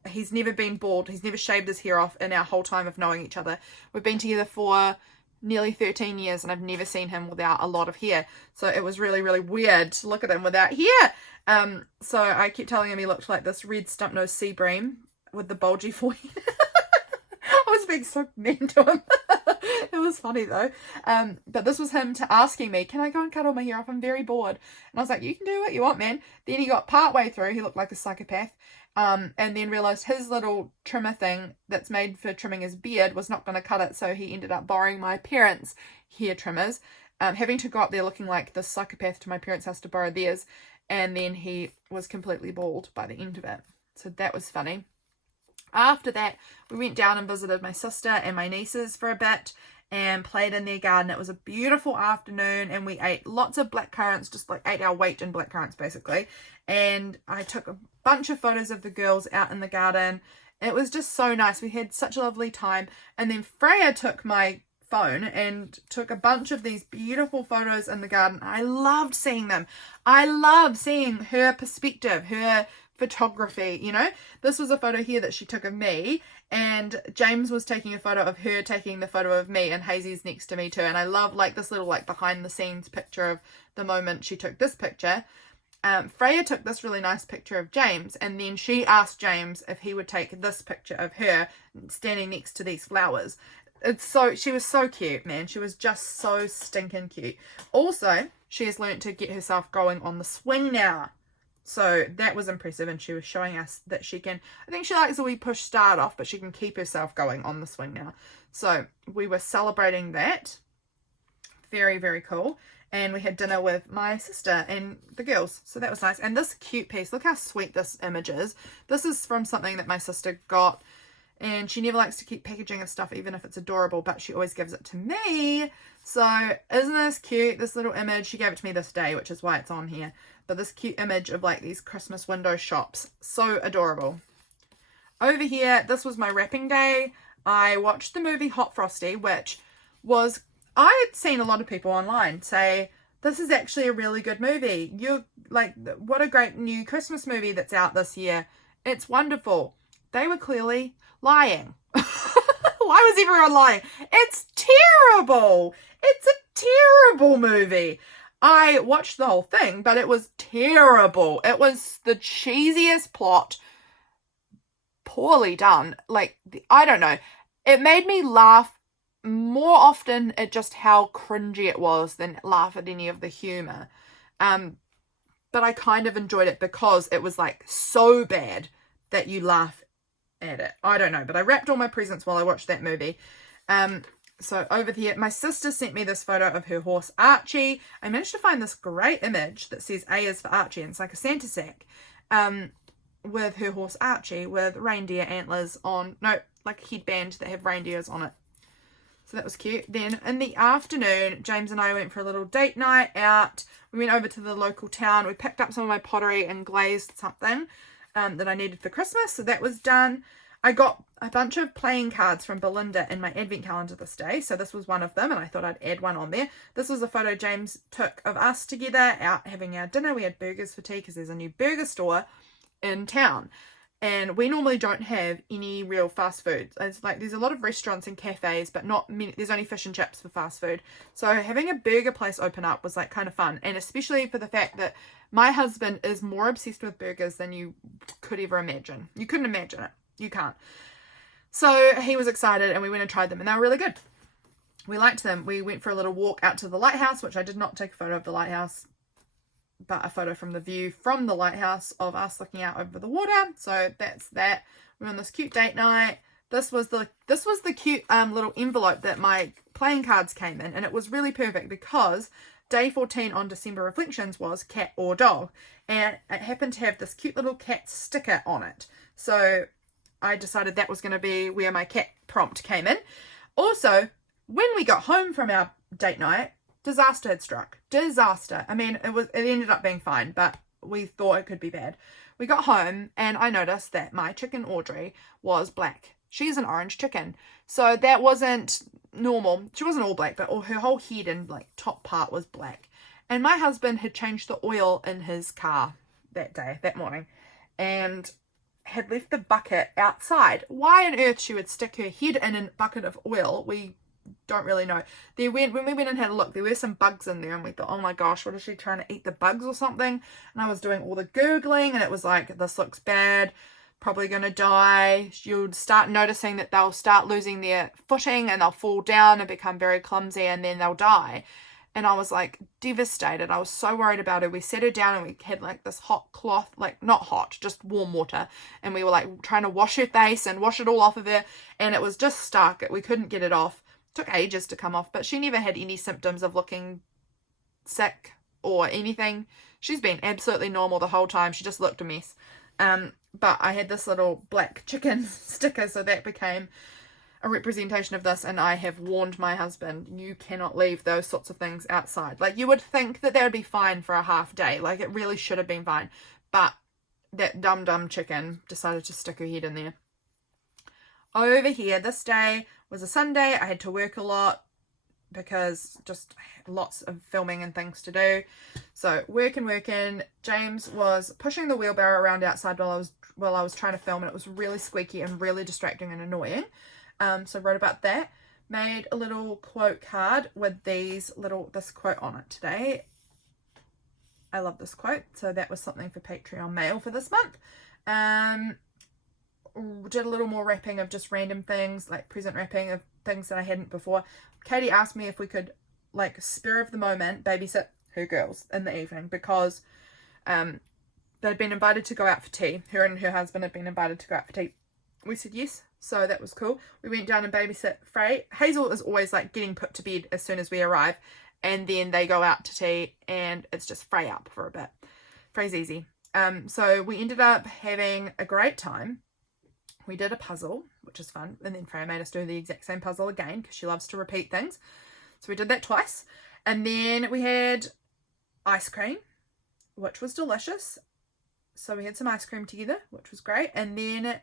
He's never been bald. He's never shaved his hair off in our whole time of knowing each other. We've been together for nearly 13 years and I've never seen him without a lot of hair. So it was really, really weird to look at him without hair. So I kept telling him he looked like this red stump-nosed sea bream with the bulgy forehead. I was being so mean to him. It was funny though. But this was him asking me, can I go and cut all my hair off? I'm very bored. And I was like, you can do what you want, man. Then he got part way through. He looked like a psychopath. And then realized his little trimmer thing that's made for trimming his beard was not going to cut it. So he ended up borrowing my parents' hair trimmers, having to go up there looking like the psychopath to my parents' house to borrow theirs. And then he was completely bald by the end of it. So that was funny. After that, we went down and visited my sister and my nieces for a bit and played in their garden. It was a beautiful afternoon and we ate lots of blackcurrants, just like ate our weight in blackcurrants basically. And I took a bunch of photos of the girls out in the garden. It was just so nice. We had such a lovely time. And then Freya took my phone and took a bunch of these beautiful photos in the garden. I loved seeing them. I love seeing her perspective, her photography, you know. This was a photo here that she took of me and James was taking a photo of her taking the photo of me and Hazy's next to me too. And I love like this little like behind the scenes picture of the moment she took this picture. Freya took this really nice picture of James and then she asked James if he would take this picture of her standing next to these flowers. She was so cute, man. She was just so stinking cute. Also, she has learnt to get herself going on the swing now. So that was impressive and she was showing us that she can, I think she likes a wee push start off, but she can keep herself going on the swing now. So we were celebrating that. Very, very cool. And we had dinner with my sister and the girls. So that was nice. And this cute piece, look how sweet this image is. This is from something that my sister got. And she never likes to keep packaging of stuff, even if it's adorable, but she always gives it to me. So isn't this cute? This little image, she gave it to me this day, which is why it's on here. But this cute image of like these Christmas window shops. So adorable. Over here, this was my wrapping day. I watched the movie Hot Frosty, which was, I had seen a lot of people online say, this is actually a really good movie. You're like, what a great new Christmas movie that's out this year. It's wonderful. They were clearly lying. Why was everyone lying? It's terrible. It's a terrible movie. I watched the whole thing, but it was terrible. It was the cheesiest plot, poorly done. Like, I don't know. It made me laugh more often at just how cringy it was than laugh at any of the humor. But I kind of enjoyed it because it was like so bad that you laugh at it. I don't know, but I wrapped all my presents while I watched that movie. So over here, my sister sent me this photo of her horse Archie. I managed to find this great image that says A is for Archie, and it's like a Santa sack with her horse Archie with reindeer antlers on, no, like a headband that have reindeers on it. So that was cute. Then in the afternoon, James and I went for a little date night out. We went over to the local town. We picked up some of my pottery and glazed something that I needed for Christmas. So that was done. I got a bunch of playing cards from Belinda in my advent calendar this day. So this was one of them and I thought I'd add one on there. This was a photo James took of us together out having our dinner. We had burgers for tea because there's a new burger store in town. And we normally don't have any real fast food. It's like there's a lot of restaurants and cafes, but not many. There's only fish and chips for fast food. So having a burger place open up was like kind of fun. And especially for the fact that my husband is more obsessed with burgers than you could ever imagine. You couldn't imagine it. You can't. So he was excited and we went and tried them and they were really good. We liked them. We went for a little walk out to the lighthouse, which I did not take a photo of the lighthouse but a photo from the view from the lighthouse of us looking out over the water. So that's that. We're on this cute date night. This was the cute little envelope that my playing cards came in, and it was really perfect because day 14 on December Reflections was cat or dog, and it happened to have this cute little cat sticker on it. So I decided that was going to be where my cat prompt came in. Also, when we got home from our date night, disaster had struck. Disaster. I mean, it ended up being fine, but we thought it could be bad. We got home and I noticed that my chicken Audrey was black. She's an orange chicken. So that wasn't normal. She wasn't all black, but her whole head and like top part was black. And my husband had changed the oil in his car that morning, and had left the bucket outside. Why on earth she would stick her head in a bucket of oil, we don't really know. When we went and had a look, there were some bugs in there, and we thought, oh my gosh, what is she trying to eat the bugs or something? And I was doing all the Googling, and it was like, this looks bad, probably gonna die. You'll start noticing that they'll start losing their footing and they'll fall down and become very clumsy, and then they'll die. And I was like devastated. I was so worried about her. We set her down and we had like this hot cloth, like not hot, just warm water. And we were like trying to wash her face and wash it all off of her. And it was just stuck. We couldn't get it off. It took ages to come off, but she never had any symptoms of looking sick or anything. She's been absolutely normal the whole time. She just looked a mess. But I had this little black chicken sticker, so that became a representation of this, and I have warned my husband, you cannot leave those sorts of things outside. Like, you would think that would be fine for a half day, like it really should have been fine, but that dumb chicken decided to stick her head in there. Over here, this day was a Sunday. I had to work a lot because just lots of filming and things to do, so working. James was pushing the wheelbarrow around outside while I was trying to film, and it was really squeaky and really distracting and annoying. So I wrote about that, made a little quote card with this quote on it today. I love this quote, so that was something for Patreon mail for this month. Did a little more wrapping of just random things, like present wrapping of things that I hadn't before. Katie asked me if we could, like, spur of the moment, babysit her girls in the evening, because they'd been invited to go out for tea. Her and her husband had been invited to go out for tea. We said yes. So that was cool. We went down and babysit Frey. Hazel is always like getting put to bed as soon as we arrive, and then they go out to tea and it's just Frey up for a bit. Frey's easy. So we ended up having a great time. We did a puzzle, which is fun, and then Frey made us do the exact same puzzle again because she loves to repeat things. So we did that twice, and then we had ice cream, which was delicious. So we had some ice cream together, which was great, and then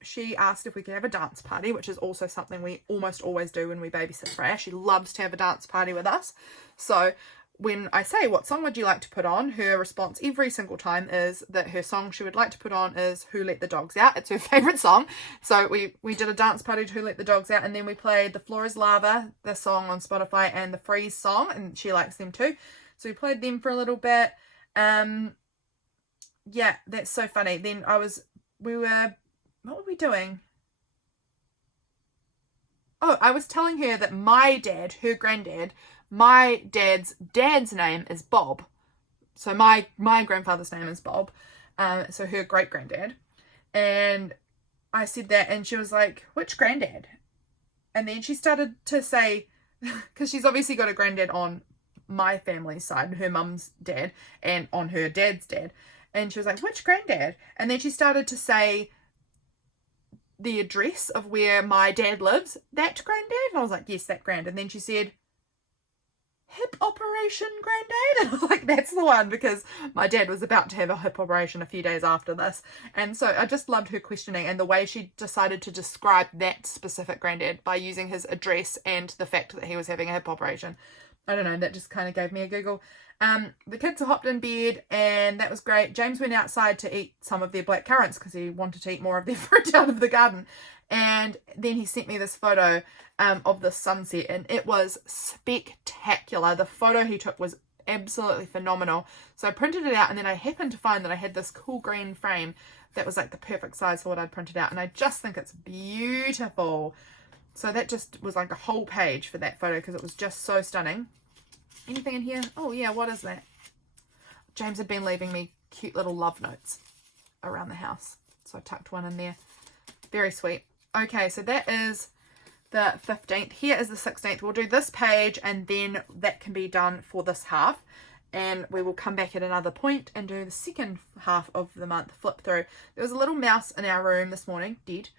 she asked if we could have a dance party, which is also something we almost always do when we babysit Freya. She loves to have a dance party with us. So when I say, what song would you like to put on, her response every single time is that her song she would like to put on is Who Let the Dogs Out. It's her favourite song. So we did a dance party to Who Let the Dogs Out, and then we played The Floor is Lava, the song on Spotify, and the Freeze song, and she likes them too. So we played them for a little bit. Yeah, that's so funny. Then what were we doing? Oh, I was telling her that my dad, her granddad, my dad's name is Bob. So my grandfather's name is Bob. So her great granddad. And I said that, and she was like, which granddad? And then she started to say, because she's obviously got a granddad on my family's side, her mum's dad, and on her dad's dad. And she was like, which granddad? And then she started to say the address of where my dad lives, that granddad? And I was like, yes, that grand. And then she said, hip operation granddad? And I was like, that's the one, because my dad was about to have a hip operation a few days after this. And so I just loved her questioning and the way she decided to describe that specific granddad by using his address and the fact that he was having a hip operation. I don't know, that just kind of gave me a giggle. The kids hopped in bed, and that was great. James went outside to eat some of their black currants because he wanted to eat more of their fruit out of the garden. And then he sent me this photo of the sunset, and it was spectacular. The photo he took was absolutely phenomenal. So I printed it out, and then I happened to find that I had this cool green frame that was like the perfect size for what I'd printed out, and I just think it's beautiful. So that just was like a whole page for that photo because it was just so stunning. Anything in here? Oh yeah, what is that? James had been leaving me cute little love notes around the house. So I tucked one in there. Very sweet. Okay, so that is the 15th. Here is the 16th. We'll do this page and then that can be done for this half. And we will come back at another point and do the second half of the month flip through. There was a little mouse in our room this morning, dead,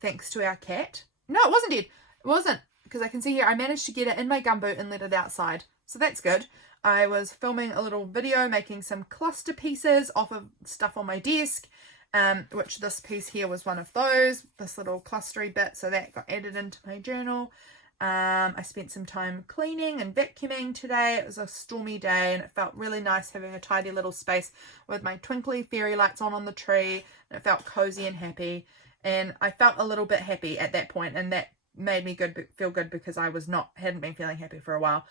thanks to our cat. No, it wasn't dead. It wasn't, because I can see here I managed to get it in my gumboot and let it outside. So that's good. I was filming a little video making some cluster pieces off of stuff on my desk, which this piece here was one of those, this little clustery bit, so that got added into my journal. I spent some time cleaning and vacuuming today. It was a stormy day and it felt really nice having a tidy little space with my twinkly fairy lights on the tree, and it felt cozy and happy, and I felt a little bit happy at that point, and that made me feel good because I hadn't been feeling happy for a while.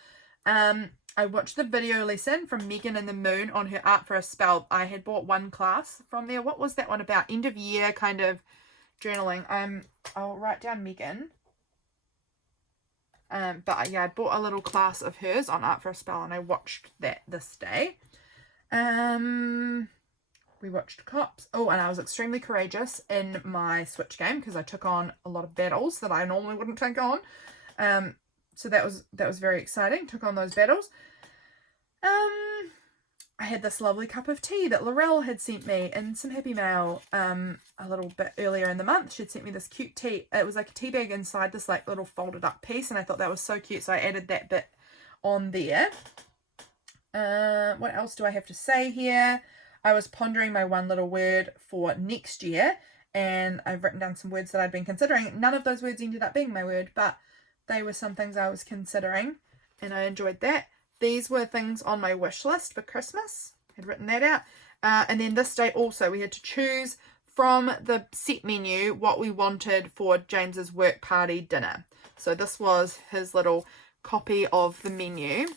I watched the video lesson from Meghann and the Moon on her Art for a Spell. I had bought one class from there. What was that one about? End of year kind of journaling. I'll write down Meghann. But yeah, I bought a little class of hers on Art for a Spell and I watched that this day. We watched Cops. Oh, and I was extremely courageous in my Switch game because I took on a lot of battles that I normally wouldn't take on. So that was very exciting. Took on those battles. I had this lovely cup of tea that Laurelle had sent me in some happy mail a little bit earlier in the month. She'd sent me this cute tea. It was like a tea bag inside this like little folded up piece, and I thought that was so cute, so I added that bit on there. What else do I have to say here? I was pondering my one little word for next year, and I've written down some words that I'd been considering. None of those words ended up being my word, but they were some things I was considering, and I enjoyed that. These were things on my wish list for Christmas. I'd written that out. And then this day also, we had to choose from the set menu what we wanted for James's work party dinner. So this was his little copy of the menu.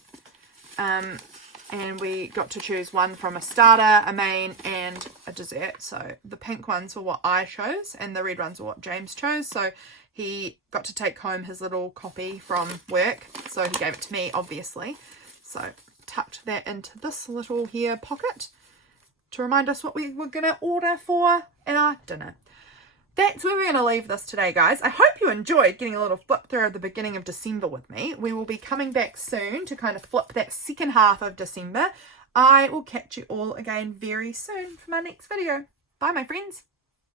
And we got to choose one from a starter, a main, and a dessert. So the pink ones were what I chose, and the red ones were what James chose. So he got to take home his little copy from work. So he gave it to me, obviously. So tucked that into this little here pocket to remind us what we were going to order for our dinner. That's where we're going to leave this today, guys. I hope you enjoyed getting a little flip through at the beginning of December with me. We will be coming back soon to kind of flip that second half of December. I will catch you all again very soon for my next video. Bye, my friends.